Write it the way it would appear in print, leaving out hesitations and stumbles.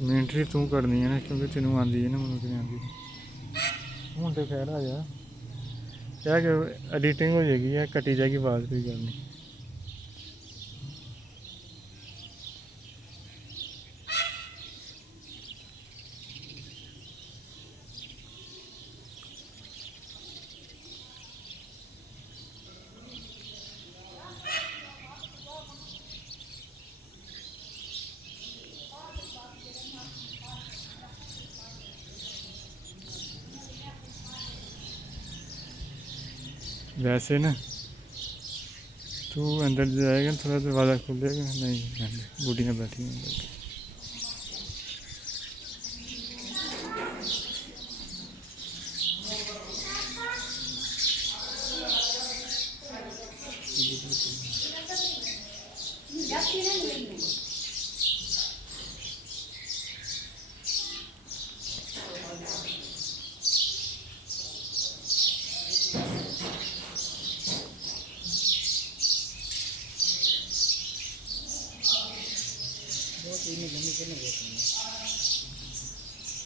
Commentary तू करनी है ना क्योंकि तेनों आती है ना, मैं नहीं आती। हूँ तो खैर आ जा क्या कि एडिटिंग हो जाएगी या कटी जाएगी आवाज़, कोई गल नहीं। वैसे ना तू अंदर जाएगा थोड़ा दरवाज़ा खुलेगा नहीं, बूढ़ियाँ बैठी हैं अंदर।